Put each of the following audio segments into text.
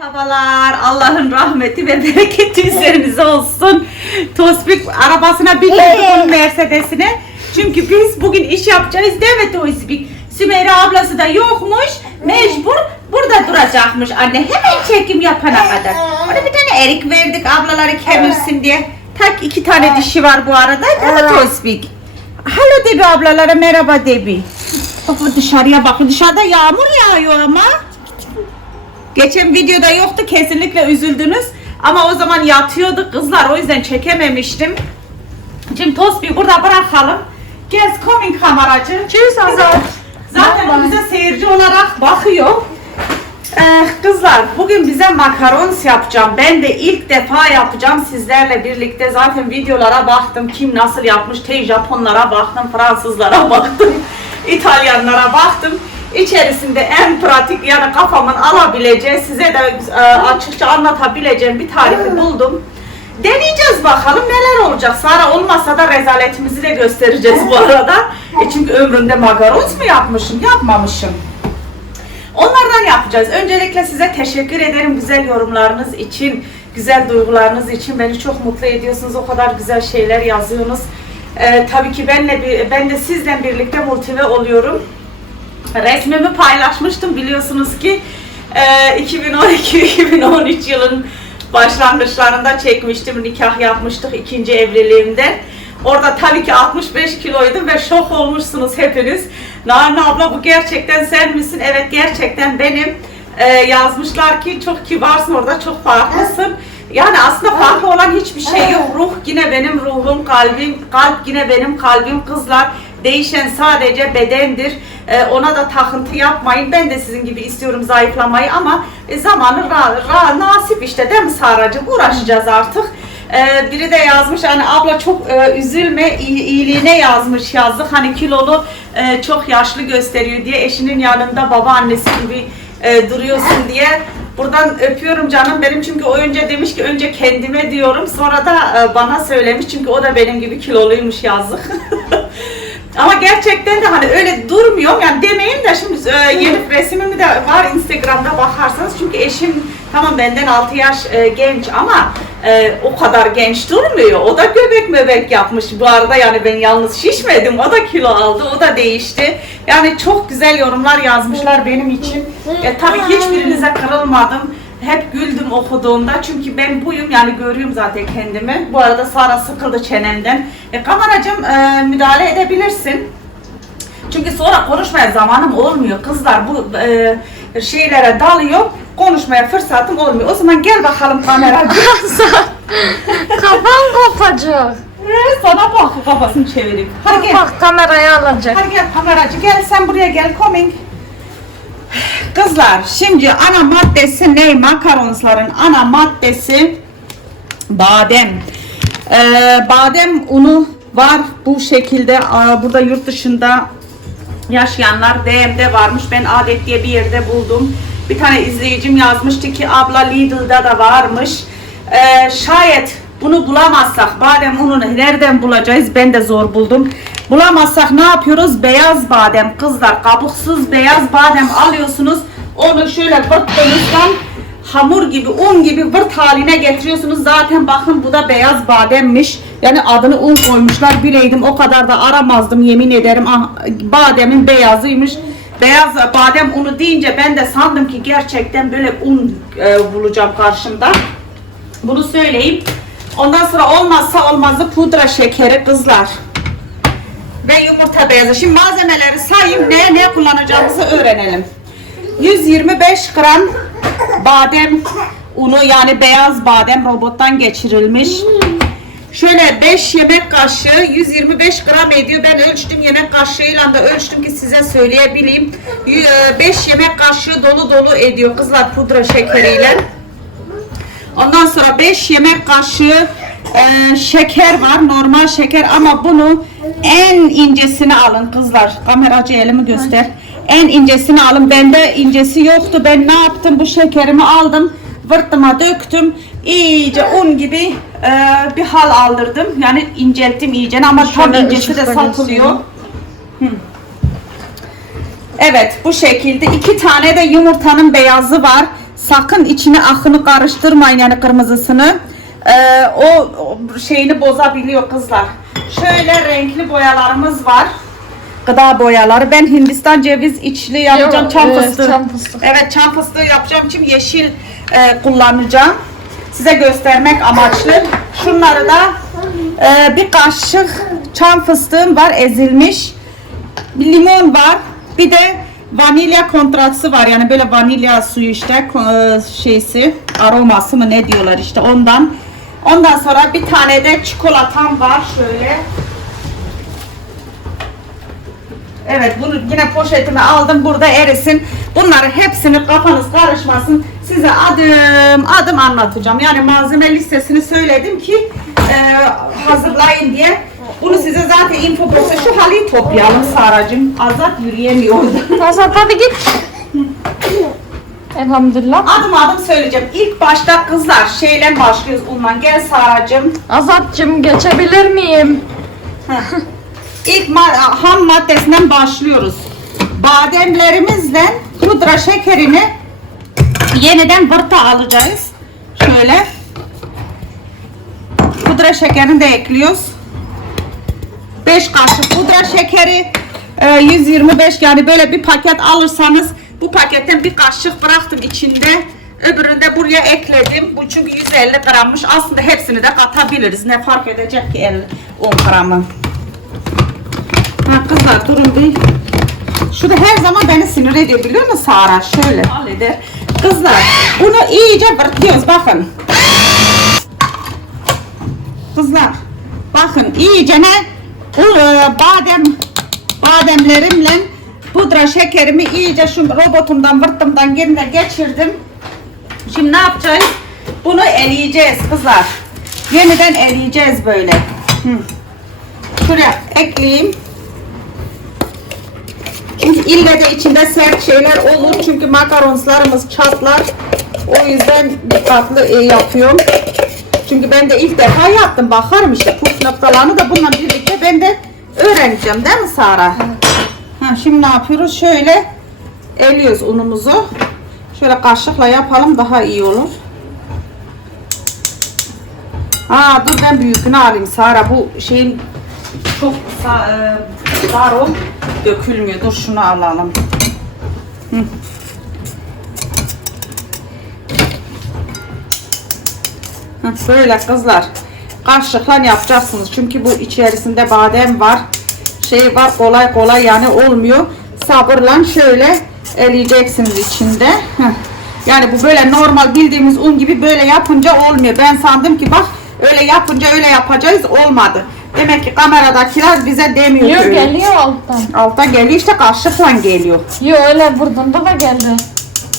Merhabalar. Allah'ın rahmeti ve bereketi üzerinize olsun. Tospik arabasına bindirdi bunun Mercedes'ine. Çünkü biz bugün iş yapacağız değil mi Tospik? Sümeyre ablası da yokmuş. Mecbur burada duracakmış anne. Hemen çekim yapana kadar. Ona bir tane erik verdik ablaları kemirsin diye. Tak iki tane dişi var bu arada. Değil mi Tospik? Hello Debi ablalara merhaba Debi. Baba dışarıya bakın. Dışarıda yağmur yağıyor ama. Geçen videoda yoktu kesinlikle üzüldünüz. Ama o zaman yatıyordu kızlar o yüzden çekememiştim. Şimdi Tosbi'yi burada bırakalım. Gez coming kameracı. Tschüss Azat. Zaten Vallahi. bize seyirci olarak bakıyor. Ee, kızlar bugün bize makarons yapacağım. Ben de ilk defa yapacağım sizlerle birlikte. Zaten videolara baktım. Kim nasıl yapmış. Te Japonlara baktım. Fransızlara baktım. İtalyanlara baktım. İçerisinde en pratik yani kafamın alabileceği size de e, açıkça anlatabileceğim bir tarifi buldum. Deneyeceğiz bakalım neler olacak. Sara olmasa da rezaletimizi de göstereceğiz bu arada. E çünkü ömründe makarons mu yapmışım? Yapmamışım. Onlardan yapacağız. Öncelikle size teşekkür ederim güzel yorumlarınız için, güzel duygularınız için. Beni çok mutlu ediyorsunuz. O kadar güzel şeyler yazıyorsunuz. Ee, tabii ki benle ben de sizle birlikte motive oluyorum. Resmimi paylaşmıştım biliyorsunuz ki e, 2012-2013 yılın başlangıçlarında çekmiştim. Nikah yapmıştık ikinci evliliğimde. Orada tabii ki 65 kiloydum ve şok olmuşsunuz hepiniz. Narne abla bu gerçekten sen misin? Evet gerçekten benim. Ee, yazmışlar ki çok kibarsın orada çok farklısın. Yani aslında farklı olan hiçbir şey yok. Ruh yine benim ruhum, kalbim, kalp yine benim kalbim kızlar. Değişen sadece bedendir. Ee, ona da takıntı yapmayın. Ben de sizin gibi istiyorum zayıflamayı ama e, zamanı ra, ra- nasip işte değil mi Saracığım? Uğraşacağız artık. Ee, biri de yazmış hani abla çok e, üzülme iyi- iyiliğine yazmış yazdık hani kilolu e, çok yaşlı gösteriyor diye eşinin yanında babaannesi gibi e, duruyorsun diye buradan öpüyorum canım benim çünkü o önce demiş ki önce kendime diyorum sonra da e, bana söylemiş çünkü o da benim gibi kiloluymuş yazdık. Ama gerçekten de hani öyle durmuyorum yani demeyeyim de şimdi e, yeni resmimi de var Instagram'da bakarsanız çünkü eşim tamam benden 6 yaş e, genç ama e, o kadar genç durmuyor. O da göbek möbek yapmış bu arada yani ben yalnız şişmedim o da kilo aldı o da değişti. Yani çok güzel yorumlar yazmışlar benim için. E, tabii hiçbirinize kırılmadım. Hep güldüm okuduğumda çünkü ben buyum yani görüyorum zaten kendimi. Bu arada Sara sıkıldı çenemden. E, kameracığım e, müdahale edebilirsin. Çünkü sonra konuşmaya zamanım olmuyor. Kızlar bu e, şeylere dalıyor. Konuşmaya fırsatım olmuyor. O zaman gel bakalım. Azat. Kafam kopacak. E, Sana bak kafasını çevirip. Hadi gel. Bak kamerayı alacak. Hadi gel kameracı gel sen buraya gel coming. Kızlar şimdi ana maddesi ne? Makaronsların ana maddesi badem. Ee, badem unu var bu şekilde. Aa, burada yurt dışında yaşayanlar DM'de varmış. Ben adet diye bir yerde buldum. Bir tane izleyicim yazmıştı ki abla Lidl'da da varmış. Ee, şayet bunu bulamazsak badem ununu nereden bulacağız? Ben de zor buldum. Bulamazsak ne yapıyoruz? Beyaz badem kızlar kabuksuz beyaz badem alıyorsunuz. Onu şöyle vırttığınızdan hamur gibi, un gibi vırt haline getiriyorsunuz. Zaten bakın bu da beyaz bademmiş. Yani adını un koymuşlar. Bileydim o kadar da aramazdım yemin ederim. Ah, bademin beyazıymış. Beyaz badem unu deyince ben de sandım ki gerçekten böyle un e, bulacağım karşımda. Bunu söyleyeyim. Ondan sonra olmazsa olmazı pudra şekeri kızlar. Ve yumurta beyazı. Şimdi malzemeleri sayayım. Ne ne kullanacağımızı öğrenelim. 125 gram badem unu yani beyaz badem robottan geçirilmiş. Şöyle 5 yemek kaşığı 125 gram ediyor. Ben ölçtüm yemek kaşığıyla da ölçtüm ki size söyleyebileyim. 5 yemek kaşığı dolu dolu ediyor kızlar pudra şekeriyle. Ondan sonra 5 yemek kaşığı e, şeker var. Normal şeker ama bunu en incesini alın kızlar. Kameracı elimi göster. En incesini alın. Bende incesi yoktu. Ben ne yaptım? Bu şekerimi aldım. Vırtıma döktüm. İyice un gibi e, bir hal aldırdım. Yani incelttim iyice ama tam Şöyle incesi de ışıkta satılıyor. Evet bu şekilde iki tane de yumurtanın beyazı var. Sakın içine akını karıştırmayın yani kırmızısını. Ee, o, o şeyini bozabiliyor kızlar. Şöyle renkli boyalarımız var. Gıda boyaları. Ben Hindistan ceviz içli yapacağım Yok, çam evet, fıstığı. çam fıstık. Evet çam fıstığı yapacağım için yeşil e, kullanacağım. Size göstermek amaçlı. Şunları da e, bir kaşık çam fıstığım var ezilmiş. Bir limon var. Bir de vanilya kontratsı var. Yani böyle vanilya suyu işte e, şeysi aroması mı ne diyorlar işte ondan. Ondan sonra bir tane de çikolatam var şöyle. Evet bunu yine poşetime aldım burada erisin. Bunları hepsini kafanız karışmasın. Size adım adım anlatacağım. Yani malzeme listesini söyledim ki e, hazırlayın diye. Bunu size zaten info box'a şu halıyı toplayalım Saracığım. Azat yürüyemiyordu. Azat hadi git. Elhamdülillah. adım adım söyleyeceğim. İlk başta kızlar şeyle başlıyoruz undan. Gel Saracığım. Azatcığım geçebilir miyim? Heh. İlk ma- ham maddesinden başlıyoruz. Bademlerimizle pudra şekerini yeniden vırta alacağız. Şöyle. Pudra şekerini de ekliyoruz. 5 kaşık pudra şekeri. e, 125 yani böyle bir paket alırsanız bu paketten bir kaşık bıraktım içinde. Öbürünü de buraya ekledim. Bu çünkü 150 grammış. Aslında hepsini de katabiliriz. Ne fark edecek ki 50 10 gramı. Ha kızlar durun bir. Şu da her zaman beni sinir ediyor biliyor musun Sara? Şöyle. Kızlar bunu iyice vırtıyoruz bakın. Kızlar bakın iyice ne e, badem bademlerimle pudra şekerimi iyice şu robotumdan vırttımdan yerine geçirdim. Şimdi ne yapacağız? Bunu eleyeceğiz kızlar. Yeniden eleyeceğiz böyle. Hı. Şuraya ekleyeyim. Çünkü ille de içinde sert şeyler olur. Çünkü makaronslarımız çatlar. O yüzden dikkatli e, yapıyorum. Çünkü ben de ilk defa yaptım. Bakarım işte puf noktalarını da bununla birlikte ben de öğreneceğim değil mi Sara? Ha, şimdi ne yapıyoruz? Şöyle eliyoruz unumuzu. Şöyle kaşıkla yapalım daha iyi olur. Aa dur ben büyükünü alayım Sara. Bu şeyin çok e, dar o. Dökülmüyor. Dur şunu alalım. Hı. Hı, Böyle kızlar. Kaşıkla yapacaksınız. Çünkü bu içerisinde badem var. Şey var kolay kolay yani olmuyor. Sabırla şöyle eleyeceksiniz içinde. Heh. Yani bu böyle normal bildiğimiz un gibi böyle yapınca olmuyor. Ben sandım ki bak öyle yapınca öyle yapacağız olmadı. Demek ki kameradakiler bize demiyor Yok öyle. geliyor alttan. Altta geliyor işte kaşıkla geliyor. Yok öyle vurduğunda da geldi.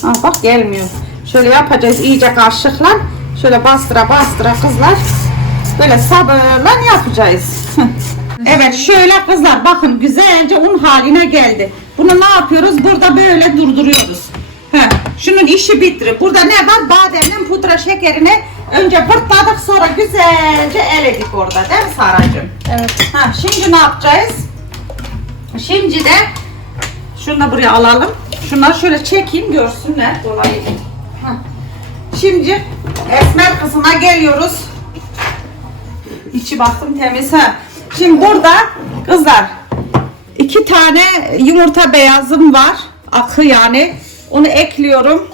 Ha, bak gelmiyor. Şöyle yapacağız iyice kaşıkla. Şöyle bastıra bastıra kızlar. Böyle sabırla yapacağız. Evet şöyle kızlar bakın güzelce un haline geldi. Bunu ne yapıyoruz? Burada böyle durduruyoruz. Heh, şunun işi bitti. Burada ne var? Bademle pudra şekerini önce vırtladık sonra güzelce eledik orada değil mi Saracığım? Evet. Ha, şimdi ne yapacağız? Şimdi de şunu da buraya alalım. Şunları şöyle çekeyim görsünler dolayı. Ha. Şimdi esmer kısmına geliyoruz. İçi baktım temiz ha. Şimdi burada kızlar iki tane yumurta beyazım var. Akı yani. Onu ekliyorum.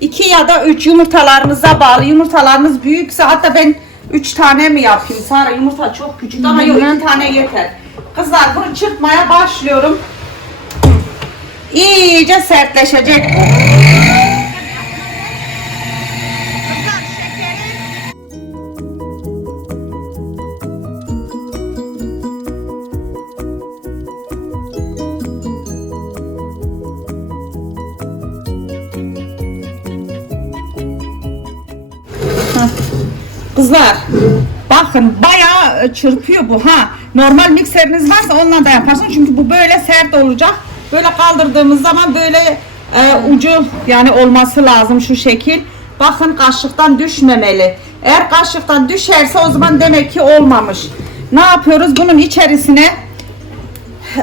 İki ya da üç yumurtalarınıza bağlı. Yumurtalarınız büyükse hatta ben üç tane mi yapayım? Sara yumurta çok küçük ama yok iki tane yeter. Kızlar bunu çırpmaya başlıyorum. İyice sertleşecek bu. Bakın bayağı çırpıyor bu ha. Normal mikseriniz varsa onunla da yaparsın çünkü bu böyle sert olacak. Böyle kaldırdığımız zaman böyle e, ucu yani olması lazım şu şekil. Bakın kaşıktan düşmemeli. Eğer kaşıktan düşerse o zaman demek ki olmamış. Ne yapıyoruz? Bunun içerisine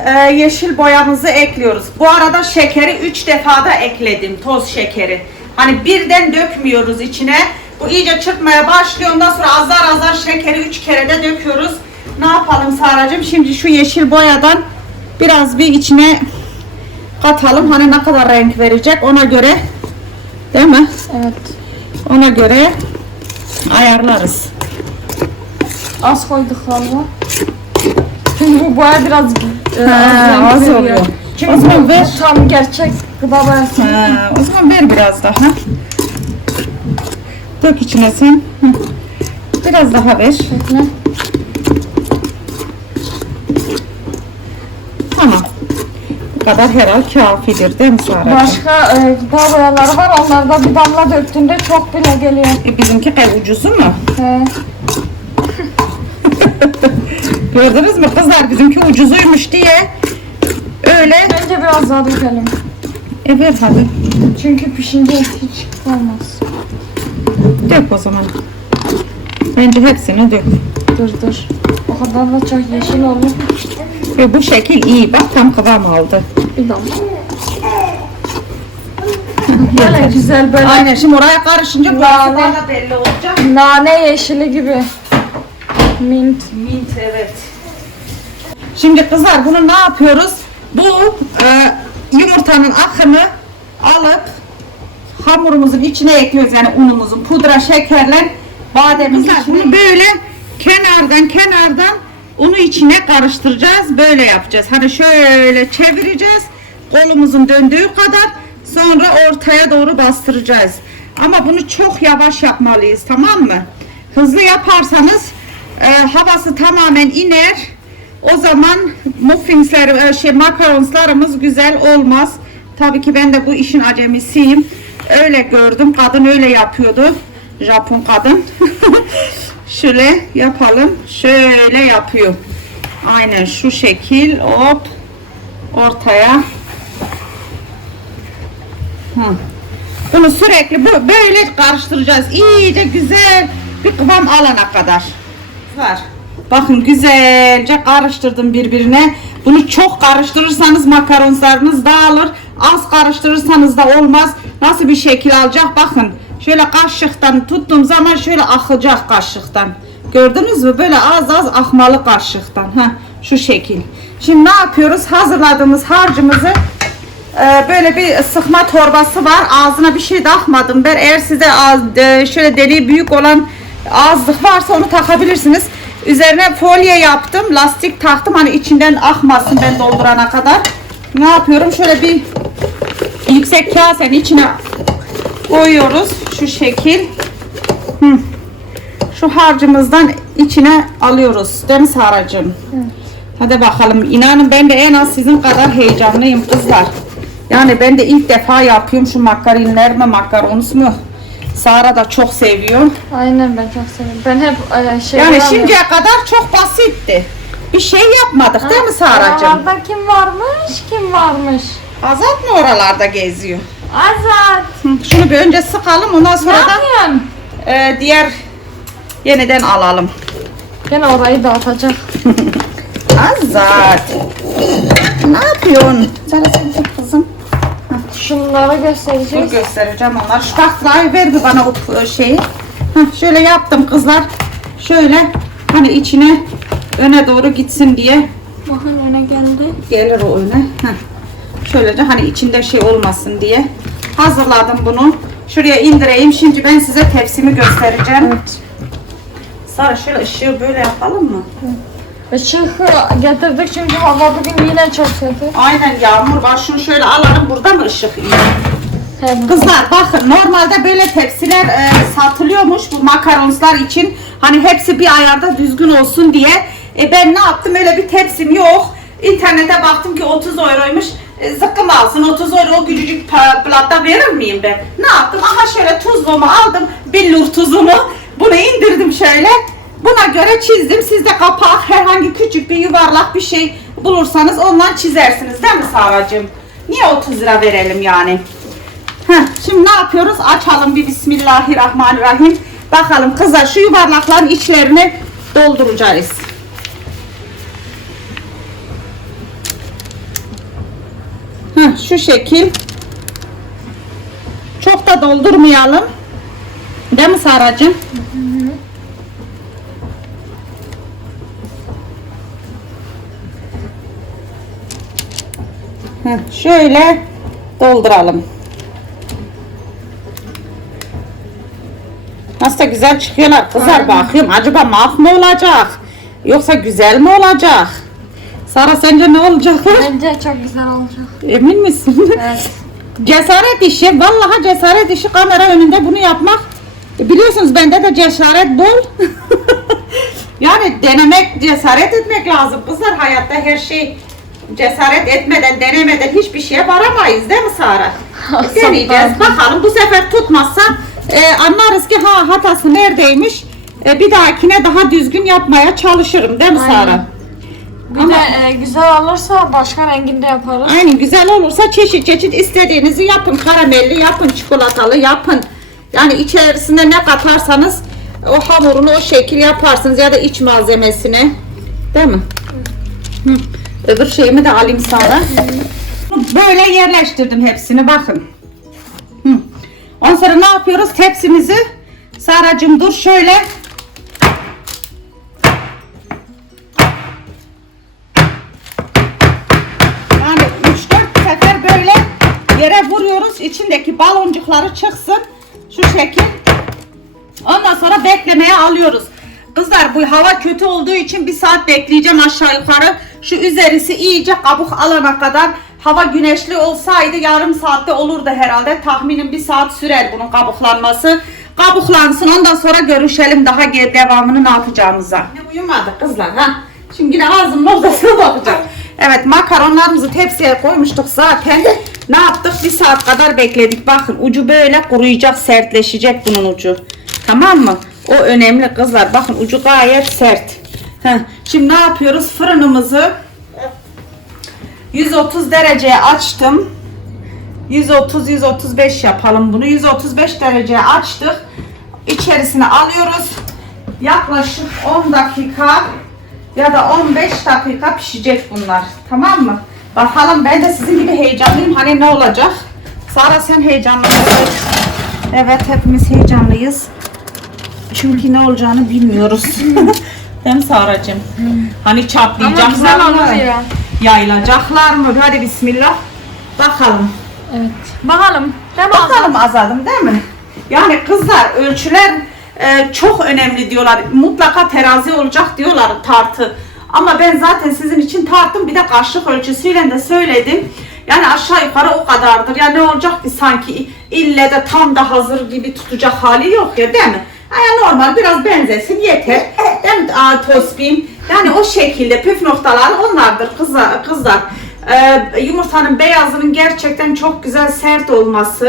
e, yeşil boyamızı ekliyoruz. Bu arada şekeri 3 defa da ekledim. Toz şekeri. Hani birden dökmüyoruz içine. Bu iyice çırpmaya başlıyor. Ondan sonra azar azar şekeri 3 kere de döküyoruz. Ne yapalım Saracığım? Şimdi şu yeşil boyadan biraz bir içine katalım. Hani ne kadar renk verecek ona göre. Değil mi? Evet. Ona göre ayarlarız. Az koyduk valla. Çünkü bu boya biraz e, Ha, az, oluyor. Çünkü O zaman ver. tam gerçek gıda boyası. Ha, o zaman ver biraz daha. Dök içine sen. Hı. Biraz daha ver. Tamam. Bu kadar herhal kafidir değil mi Sara? Başka e, gıda var. Onlarda bir damla döktüğünde çok bile geliyor. E, bizimki ev ucuzu mu? He. Gördünüz mü kızlar bizimki ucuzuymuş diye. Öyle. Bence biraz daha dökelim. E ver hadi. Çünkü pişince hiç olmaz. Dök o zaman. Bence hepsini dök. Dur dur. O kadar da çok yeşil oldu. Ve bu şekil iyi. Bak tam kıvam aldı. Bir damla. Böyle güzel böyle Aynen şimdi oraya karışınca bu Nane. da belli olacak. nane yeşili gibi. Mint. Mint evet. Şimdi kızlar bunu ne yapıyoruz? Bu e, yumurtanın akını alıp hamurumuzun içine ekliyoruz. Yani unumuzun pudra şekerle bademimizin içine böyle kenardan kenardan unu içine karıştıracağız. Böyle yapacağız. Hani şöyle çevireceğiz. Kolumuzun döndüğü kadar sonra ortaya doğru bastıracağız. Ama bunu çok yavaş yapmalıyız tamam mı? Hızlı yaparsanız e, havası tamamen iner. O zaman muffinsler, e, şey makaronslarımız güzel olmaz. Tabii ki ben de bu işin acemisiyim. Öyle gördüm. Kadın öyle yapıyordu. Japon kadın. Şöyle yapalım. Şöyle yapıyor. Aynen şu şekil. Hop. Ortaya. Hı. Bunu sürekli böyle karıştıracağız. İyice güzel bir kıvam alana kadar. Var. Bakın güzelce karıştırdım birbirine. Bunu çok karıştırırsanız makaronlarınız dağılır. Az karıştırırsanız da olmaz. Nasıl bir şekil alacak bakın. Şöyle kaşıktan tuttuğum zaman şöyle akacak kaşıktan. Gördünüz mü? Böyle az az akmalı kaşıktan. Ha, şu şekil. Şimdi ne yapıyoruz? Hazırladığımız harcımızı ee, böyle bir sıkma torbası var. Ağzına bir şey takmadım ben. Eğer size ağız, e, şöyle deliği büyük olan ağızlık varsa onu takabilirsiniz. Üzerine folye yaptım. Lastik taktım. Hani içinden akmasın ben doldurana kadar. Ne yapıyorum? Şöyle bir yüksek kasenin içine koyuyoruz. Şu şekil. Hı. Şu harcımızdan içine alıyoruz. Değil mi Saracığım? Hadi bakalım. İnanın ben de en az sizin kadar heyecanlıyım kızlar. Yani ben de ilk defa yapıyorum şu makarinler mi makaronus mu? Sara da çok seviyor. Aynen ben çok seviyorum. Ben hep e, şey Yani şimdiye kadar çok basitti. Bir şey yapmadık değil mi Saracığım? Oralarda kim varmış? Kim varmış? Azat mı oralarda geziyor? Azat. Hı, Şunu bir önce sıkalım ondan Ne sonra da yapıyorsun? e, diğer yeniden alalım. Gene orayı dağıtacak. Azat. Ne yapıyorsun? Sara sen kızım. Şunları Dur göstereceğiz. göstereceğim onlar. Şu tahtayı ver bir bana o şeyi. Heh, şöyle yaptım kızlar. Şöyle hani içine öne doğru gitsin diye Bakın öne geldi. gelir o öne. Heh. Şöylece hani içinde şey olmasın diye hazırladım bunu. Şuraya indireyim. Şimdi ben size tepsimi göstereceğim. Evet. Sara şöyle ışığı böyle yapalım mı? Işık getirdik çünkü hava bugün yine çok kötü. Aynen yağmur var. Şunu şöyle alalım. Burada mı ışık iyi? Kızlar bakın normalde böyle tepsiler e, satılıyormuş bu makaronslar için. Hani hepsi bir ayarda düzgün olsun diye. E, ben ne yaptım öyle bir tepsim yok. İnternete baktım ki 30 euroymuş. E, zıkkım alsın 30 euro o küçücük platta verir miyim ben? Ne yaptım? Aha şöyle tuzluğumu aldım. Billur tuzumu. Bunu indirdim şöyle. Buna göre çizdim. Siz de kapak herhangi küçük bir yuvarlak bir şey bulursanız ondan çizersiniz değil mi Saracığım? Niye 30 lira verelim yani? Heh, şimdi ne yapıyoruz? Açalım bir Bismillahirrahmanirrahim. Bakalım kızlar şu yuvarlakların içlerini dolduracağız. Heh, şu şekil. Çok da doldurmayalım. Değil mi Saracığım? Heh, şöyle dolduralım. Nasıl da güzel çıkıyorlar kızlar bakayım. Acaba maf mı olacak? Yoksa güzel mi olacak? Sara sence ne olacak? Bence çok güzel olacak. Emin misin? Evet. cesaret işi. Vallahi cesaret işi kamera önünde bunu yapmak. Biliyorsunuz bende de cesaret bol. yani denemek, cesaret etmek lazım. Kızlar hayatta her şey cesaret etmeden, denemeden hiçbir şeye varamayız değil mi Sara? Deneyeceğiz. Bakalım bu sefer tutmazsa e, anlarız ki ha hatası neredeymiş. E, bir dahakine daha düzgün yapmaya çalışırım değil mi Aynen. Sara? Bir Ama- de e, güzel olursa başka renginde yaparız. Aynen güzel olursa çeşit çeşit istediğinizi yapın. Karamelli yapın, çikolatalı yapın. Yani içerisine ne katarsanız o hamurunu o şekil yaparsınız ya da iç malzemesini. Değil mi? Hı. Öbür şeyimi de alayım sana. Böyle yerleştirdim hepsini bakın. Hı. Ondan sonra ne yapıyoruz? Tepsimizi Saracığım dur şöyle Yani 3-4 sefer böyle yere vuruyoruz. İçindeki baloncukları çıksın. Şu şekil. Ondan sonra beklemeye alıyoruz. Kızlar bu hava kötü olduğu için bir saat bekleyeceğim aşağı yukarı. Şu üzerisi iyice kabuk alana kadar. Hava güneşli olsaydı yarım saatte olurdu herhalde. Tahminim bir saat sürer bunun kabuklanması. Kabuklansın ondan sonra görüşelim daha ge- devamını ne yapacağımıza. Ne uyumadık kızlar ha. Şimdi yine ağzımın ortasına bakacağım. Evet makaronlarımızı tepsiye koymuştuk zaten. Ne yaptık? Bir saat kadar bekledik. Bakın ucu böyle kuruyacak, sertleşecek bunun ucu. Tamam mı? O önemli kızlar. Bakın ucu gayet sert. Heh. Şimdi ne yapıyoruz? Fırınımızı 130 dereceye açtım. 130-135 yapalım bunu. 135 dereceye açtık. İçerisine alıyoruz. Yaklaşık 10 dakika ya da 15 dakika pişecek bunlar. Tamam mı? Bakalım ben de sizin gibi heyecanlıyım. Hani ne olacak? Sara sen heyecanlı mısın? Evet hepimiz heyecanlıyız. Çünkü ne olacağını bilmiyoruz. Değil mi Saracığım? Hani Ama çatlayacaklar güzel mı? oluyor. Yayılacaklar mı? Hadi bismillah. Bakalım. Evet. Bakalım. Değil mi Bakalım azadım değil mi? Yani kızlar ölçüler e, çok önemli diyorlar. Mutlaka terazi olacak diyorlar tartı. Ama ben zaten sizin için tarttım. Bir de kaşık ölçüsüyle de söyledim. Yani aşağı yukarı o kadardır. Ya ne olacak ki sanki ille de tam da hazır gibi tutacak hali yok ya değil mi? Yani normal biraz benzesin yeter. Aa, tospim? Yani o şekilde püf noktaları onlardır kızlar. kızlar. Ee, yumurtanın beyazının gerçekten çok güzel sert olması.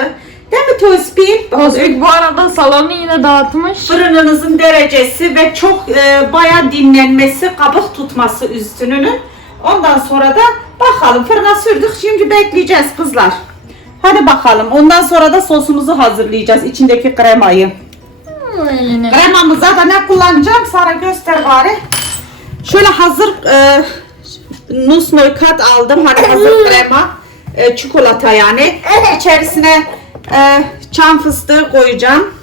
Değil mi tospim? Tospik bu arada salonu yine dağıtmış. Fırınınızın derecesi ve çok e, baya dinlenmesi, kabuk tutması üstünün. Ondan sonra da bakalım fırına sürdük. Şimdi bekleyeceğiz kızlar. Hadi bakalım. Ondan sonra da sosumuzu hazırlayacağız. içindeki kremayı. Hmm, Elini. Kremamıza da ne kullanacağım? Sana göster bari. Şöyle hazır e, nus noikat aldım. Hani hazır krema. E, çikolata yani. İçerisine e, çam fıstığı koyacağım.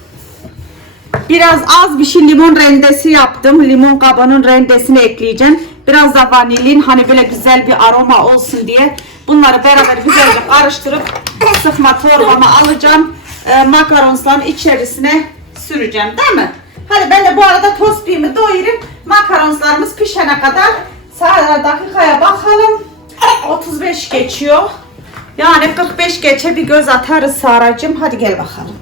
Biraz az bir şey limon rendesi yaptım. Limon kabının rendesini ekleyeceğim. Biraz da vanilin hani böyle güzel bir aroma olsun diye. Bunları beraber güzelce karıştırıp sıkma torbama alacağım. Ee, makaronsların içerisine süreceğim değil mi? Hadi ben de bu arada tospimi doyurayım. Makaronslarımız pişene kadar saat dakikaya bakalım. 35 geçiyor. Yani 45 geçe bir göz atarız Saracığım. Hadi gel bakalım.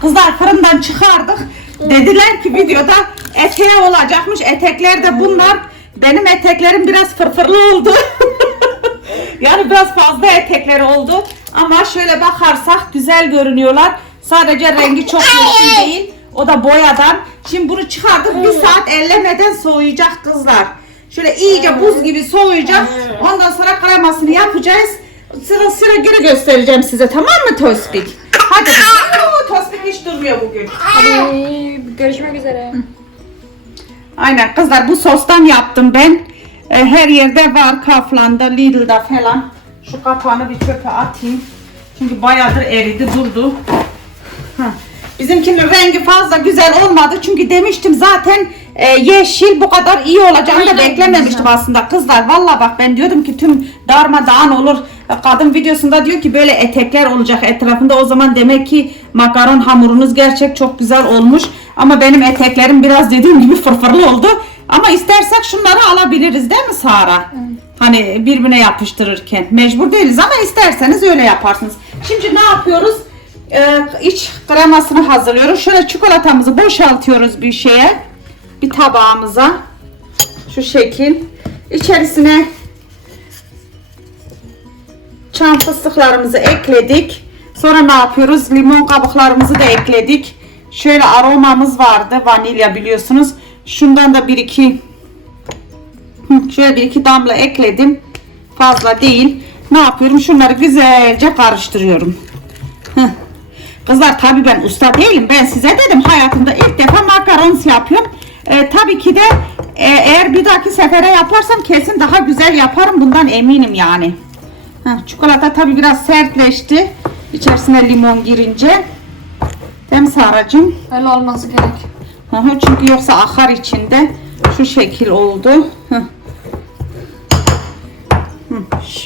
Kızlar fırından çıkardık. Dediler ki videoda eteği olacakmış. Etekler de bunlar. Benim eteklerim biraz fırfırlı oldu. yani biraz fazla etekleri oldu. Ama şöyle bakarsak güzel görünüyorlar. Sadece rengi çok yeşil değil. O da boyadan. Şimdi bunu çıkardık. Bir saat ellemeden soğuyacak kızlar. Şöyle iyice buz gibi soğuyacak. Ondan sonra kremasını yapacağız. Sıra sıra göre göstereceğim size tamam mı Tospik? Hadi. Oo, Tospik hiç durmuyor bugün. Hadi görüşmek üzere. Aynen kızlar bu sostan yaptım ben. E, her yerde var. Kaufland'da, Lidl'da falan. Şu kapağını bir çöpe atayım. Çünkü bayağıdır eridi durdu. Heh. Bizimkinin rengi fazla güzel olmadı. Çünkü demiştim zaten e, yeşil bu kadar iyi olacağını da Aynen, beklememiştim güzel. aslında. Kızlar valla bak ben diyordum ki tüm darmadağın olur. Kadın videosunda diyor ki böyle etekler olacak etrafında. O zaman demek ki makaron hamurunuz gerçek çok güzel olmuş. Ama benim eteklerim biraz dediğim gibi fırfırlı oldu. Ama istersek şunları alabiliriz değil mi Sara? Hani birbirine yapıştırırken. Mecbur değiliz ama isterseniz öyle yaparsınız. Şimdi ne yapıyoruz? Ee, iç kremasını hazırlıyoruz. Şöyle çikolatamızı boşaltıyoruz bir şeye. Bir tabağımıza. Şu şekil. İçerisine çam fıstıklarımızı ekledik. Sonra ne yapıyoruz? Limon kabuklarımızı da ekledik. Şöyle aromamız vardı. Vanilya biliyorsunuz. Şundan da bir iki şöyle bir iki damla ekledim. Fazla değil. Ne yapıyorum? Şunları güzelce karıştırıyorum. Heh. Kızlar tabii ben usta değilim. Ben size dedim hayatımda ilk defa makaron yapıyorum. Ee, tabii ki de e, eğer bir dahaki sefere yaparsam kesin daha güzel yaparım. Bundan eminim yani. Heh, çikolata tabii biraz sertleşti. İçerisine limon girince. Değil mi Saracığım? Öyle olması gerek. Hı, çünkü yoksa akar içinde. Şu şekil oldu. Hı.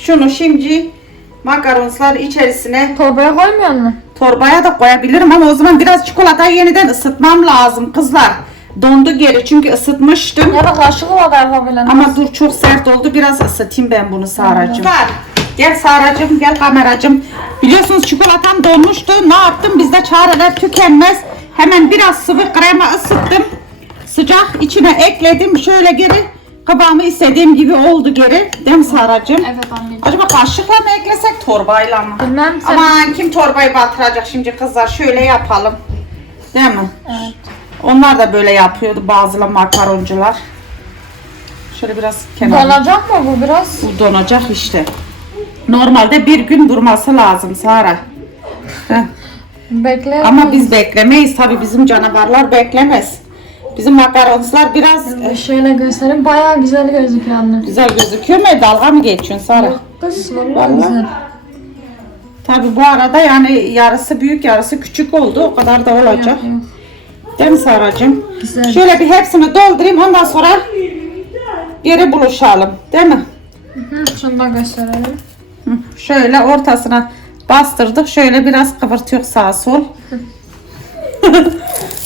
Şunu şimdi makaronslar içerisine Torbaya koymuyor musun? torbaya da koyabilirim ama o zaman biraz çikolatayı yeniden ısıtmam lazım kızlar. Dondu geri çünkü ısıtmıştım. Ya da kaşıkla da yapabilirim. Ama dur çok sert oldu. Biraz ısıtayım ben bunu Saracığım. Gel Saracığım, gel kameracığım. Biliyorsunuz çikolatam donmuştu. Ne yaptım? Bizde çareler tükenmez. Hemen biraz sıvı krema ısıttım. Sıcak içine ekledim. Şöyle geri kıvamı istediğim gibi oldu geri. Değil mi Saracığım? Evet anneciğim. Acaba kaşıkla mı eklesek torbayla mı? Bilmem sen. Aman kim torbayı batıracak şimdi kızlar şöyle yapalım. Değil mi? Evet. Onlar da böyle yapıyordu bazıları makaroncular. Şöyle biraz kenara. Donacak mı bu biraz? Bu donacak işte. Normalde bir gün durması lazım Sara. Heh. Bekle. Ama biz beklemeyiz tabi bizim canavarlar beklemez. Bizim makaronlar biraz eh, Şöyle göstereyim. Bayağı güzel gözüküyor anne. güzel gözüküyor mu? Dalga mı geçiyorsun Sara? Kız Vallahi. güzel. Tabi bu arada yani yarısı büyük yarısı küçük oldu. O kadar da olacak. Değil mi Saracığım? Güzel. Şöyle bir hepsini doldurayım ondan sonra geri buluşalım. Değil mi? Hı, şunu da gösterelim. Hı, Şöyle ortasına bastırdık. Şöyle biraz kıvırtıyor sağ sol.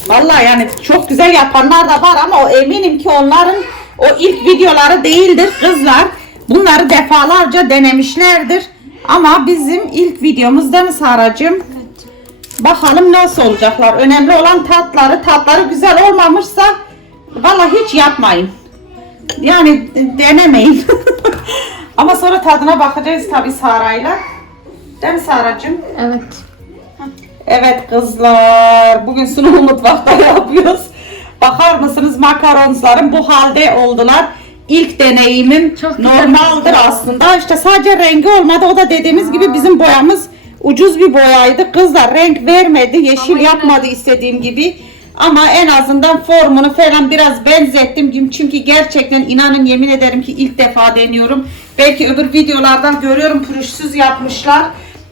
Vallahi yani çok güzel yapanlar da var ama o eminim ki onların o ilk videoları değildir kızlar. Bunları defalarca denemişlerdir. Ama bizim ilk videomuzda mı Saracığım? Bakalım nasıl olacaklar. Önemli olan tatları. Tatları güzel olmamışsa vallahi hiç yapmayın. Yani denemeyin. Ama sonra tadına bakacağız tabii Sara'yla. Değil mi Saracığım? Evet. Evet kızlar. Bugün sunumu mutfakta yapıyoruz. Bakar mısınız makaronlarım bu halde oldular. İlk deneyimim Çok güzel. normaldir aslında. İşte sadece rengi olmadı. O da dediğimiz gibi bizim boyamız ucuz bir boyaydı. Kızlar renk vermedi. Yeşil Ama yine- yapmadı istediğim gibi. Ama en azından formunu falan biraz benzettim. Çünkü gerçekten inanın yemin ederim ki ilk defa deniyorum. Belki öbür videolardan görüyorum pürüzsüz yapmışlar.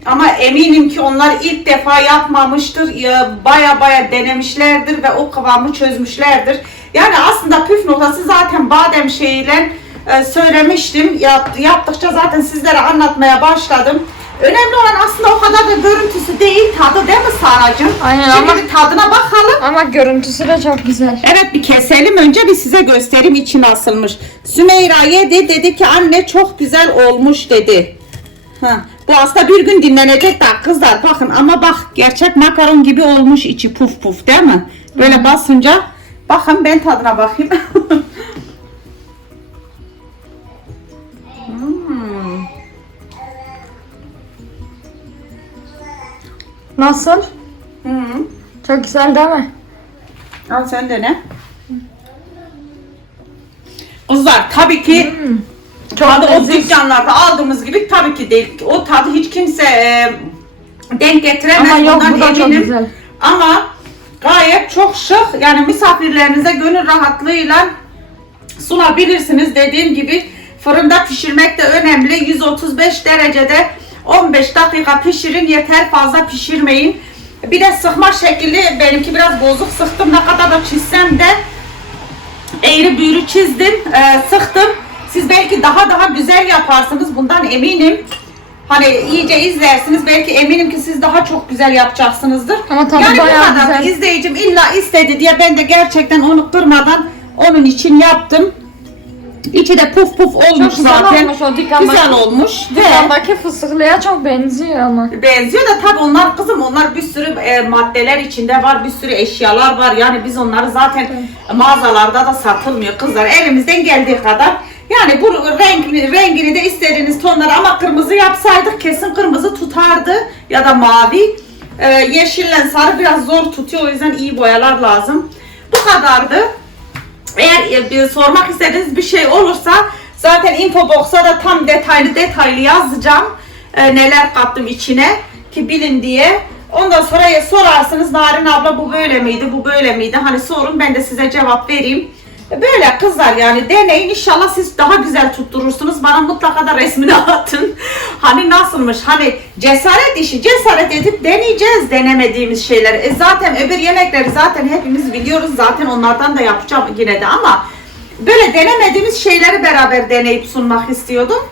Ama eminim ki onlar ilk defa yapmamıştır. Ya, Baya baya denemişlerdir ve o kıvamı çözmüşlerdir. Yani aslında püf noktası zaten badem şeyiyle e, söylemiştim. Yap- yaptıkça zaten sizlere anlatmaya başladım. Önemli olan aslında o kadar da görüntüsü değil tadı değil mi Saracığım? Aynen Şimdi ama- bir tadına bakalım. Ama görüntüsü de çok güzel. Evet bir keselim önce bir size göstereyim içi nasılmış. Sümeyra yedi dedi ki anne çok güzel olmuş dedi. Ha, bu aslında bir gün dinlenecek de kızlar bakın ama bak gerçek makaron gibi olmuş içi puf puf değil mi? Böyle basınca bakın ben tadına bakayım. Hmm. Nasıl? Hı -hı. Çok güzel değil mi? Al sen de ne? Kızlar tabii ki tadı o leziz. dükkanlarda aldığımız gibi tabii ki değil. O tadı hiç kimse e, denk getiremez. Ama yok bundan bu da çok eminim. güzel. Ama gayet çok şık. Yani misafirlerinize gönül rahatlığıyla Sunabilirsiniz. Dediğim gibi fırında pişirmek de önemli. 135 derecede 15 dakika pişirin. Yeter fazla pişirmeyin. Bir de sıkma şekli benimki biraz bozuk sıktım. Ne kadar da çizsem de eğri büğrü çizdim, e, sıktım. Siz belki daha daha güzel yaparsınız. Bundan eminim. Hani iyice izlersiniz. Belki eminim ki siz daha çok güzel yapacaksınızdır. Ama tadı yani bu bayağı kadar. güzel. İzleyicim illa istedi diye ben de gerçekten onu kırmadan onun için yaptım. İçi de puf puf olmuş Çok güzel zaten. olmuş o dükkandaki- Güzel olmuş. Ve Dükkandaki fıstıklıya çok benziyor ama. benziyor da tabi onlar kızım onlar bir sürü e, maddeler içinde var bir sürü eşyalar var yani biz onları zaten mağazalarda da satılmıyor kızlar elimizden geldiği kadar yani bu renk, rengini de istediğiniz tonları ama kırmızı yapsaydık kesin kırmızı tutardı ya da mavi e, yeşille sarı biraz zor tutuyor o yüzden iyi boyalar lazım bu kadardı eğer e, sormak istediğiniz bir şey olursa zaten info box'a da tam detaylı detaylı yazacağım. E, neler kattım içine ki bilin diye. Ondan sonra sorarsınız Narin abla bu böyle miydi bu böyle miydi hani sorun ben de size cevap vereyim. E, Böyle kızlar yani deneyin inşallah siz daha güzel tutturursunuz. Bana mutlaka da resmini atın. Hani nasılmış hani cesaret işi cesaret edip deneyeceğiz denemediğimiz şeyleri. E zaten öbür yemekleri zaten hepimiz biliyoruz zaten onlardan da yapacağım yine de ama böyle denemediğimiz şeyleri beraber deneyip sunmak istiyordum.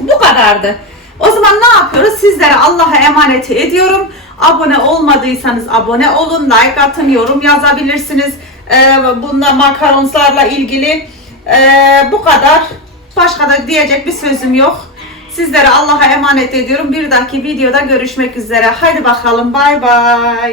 Bu kadardı. O zaman ne yapıyoruz? Sizlere Allah'a emanet ediyorum. Abone olmadıysanız abone olun, like atın, yorum yazabilirsiniz. Ee, bunda makaronslarla ilgili Ee, bu kadar. Başka da diyecek bir sözüm yok. Sizlere Allah'a emanet ediyorum. Bir dahaki videoda görüşmek üzere. Haydi bakalım. Bay bay.